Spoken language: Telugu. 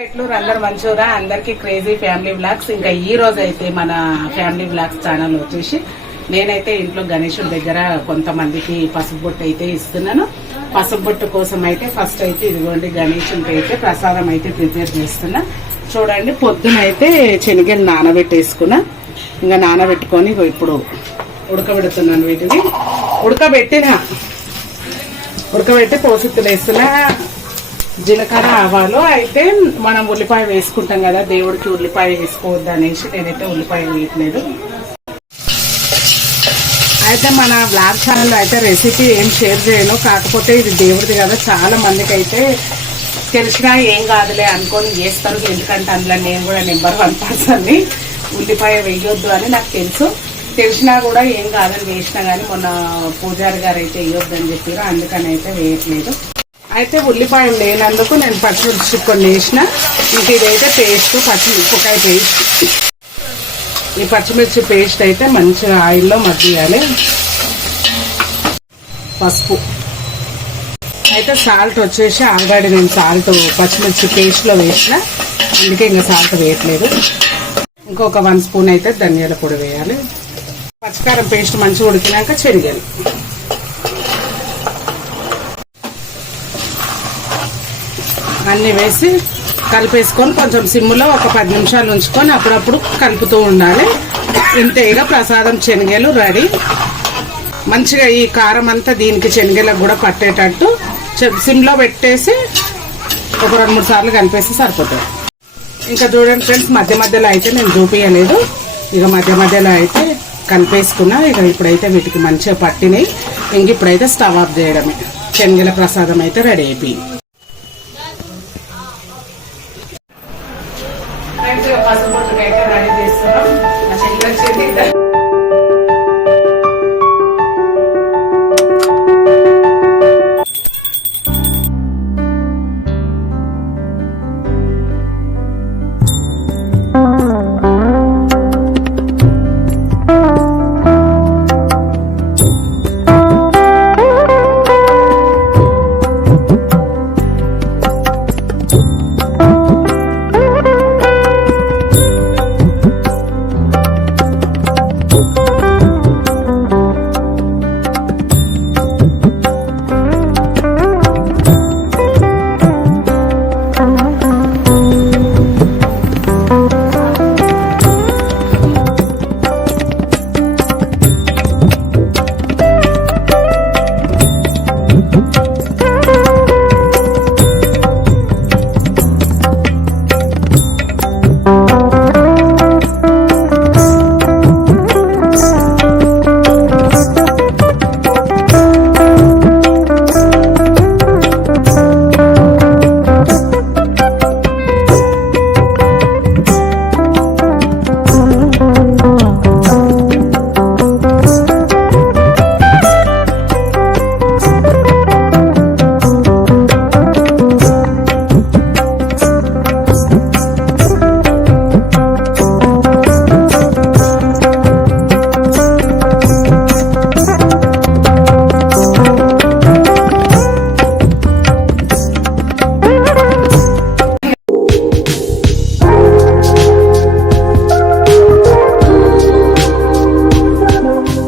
అందరు మంచూరా అందరికి క్రేజీ ఫ్యామిలీ బ్లాగ్స్. ఇంకా ఈ రోజు అయితే మన ఫ్యామిలీ బ్లాగ్స్ ఛానల్ వచ్చేసి నేనైతే ఇంట్లో గణేశుడి దగ్గర కొంతమందికి పసుపు బొట్టు అయితే ఇస్తున్నాను. పసుపు బొట్టు కోసం అయితే ఫస్ట్ అయితే ఇదిగోండి గణేశుడికి అయితే ప్రసాదం అయితే ప్రిపేర్ చేస్తున్నా. చూడండి పొద్దున అయితే శనగలు నానబెట్టేసుకున్నా. ఇంకా నానబెట్టుకొని ఇప్పుడు ఉడకబెడుతున్నాను. వీటిని ఉడకబెట్టి పోసిత్తులు వేస్తున్నా. జీలకర్ర ఆవాలు అయితే మనం ఉల్లిపాయ వేసుకుంటాం కదా, దేవుడికి ఉల్లిపాయ వేసుకోవద్దు అనేసి నేనైతే ఉల్లిపాయ వేయట్లేదు. అయితే మన బ్లాగ్ ఛానల్లో అయితే రెసిపీ ఏం షేర్ చేయను, కాకపోతే ఇది దేవుడిది కదా, చాలా మందికి అయితే తెలిసినా ఏం కాదులే అనుకొని చేస్తారు. ఎందుకంటే అందులో నేను కూడా నెంబర్ 1 పర్సన్ని. ఉల్లిపాయ వేయొద్దు అని నాకు తెలిసినా కూడా ఏం కాదని వేసినా కానీ మొన్న పూజారి గారు అయితే వేయొద్దు అని చెప్పారు, అందుకని అయితే వేయట్లేదు. అయితే ఉల్లిపాయలు లేనందుకు నేను పచ్చిమిర్చి కొన్ని వేసిన. ఇంక ఇదైతే పేస్ట్, పచ్చిమిరపకాయ పేస్ట్. ఈ పచ్చిమిర్చి పేస్ట్ అయితే మంచిగా ఆయిల్లో మగ్గియాలి. పసుపు అయితే సాల్ట్ వచ్చేసి ఆల్రెడీ నేను సాల్ట్ పచ్చిమిర్చి పేస్ట్లో వేసిన, అందుకే ఇంకా సాల్ట్ వేయట్లేదు. ఇంకొక 1 స్పూన్ అయితే ధనియాల పొడి వేయాలి. పచ్చికారం పేస్ట్ మంచిగా ఉడికినాక శనగలు అన్నీ వేసి కలిపేసుకొని కొంచెం సిమ్లో ఒక 10 నిమిషాలు ఉంచుకొని అప్పుడప్పుడు కలుపుతూ ఉండాలి. ఇంతేగా ప్రసాదం శనగలు రెడీ. మంచిగా ఈ కారం అంతా దీనికి శనగలకు కూడా పట్టేటట్టు సిమ్లో పెట్టేసి ఒక 2-3 సార్లు కలిపేసి సరిపోతుంది. ఇంకా చూడండి ఫ్రెండ్స్, మధ్యలో అయితే నేను చూపించలేదు. ఇక మధ్యలో అయితే కలిపేసుకున్నా. ఇక ఇప్పుడైతే వీటికి మంచిగా పట్టినాయి. ఇంక ఇప్పుడైతే స్టవ్ ఆఫ్ చేయడమే. శనగల ప్రసాదం అయితే రెడీ అయిపోయింది.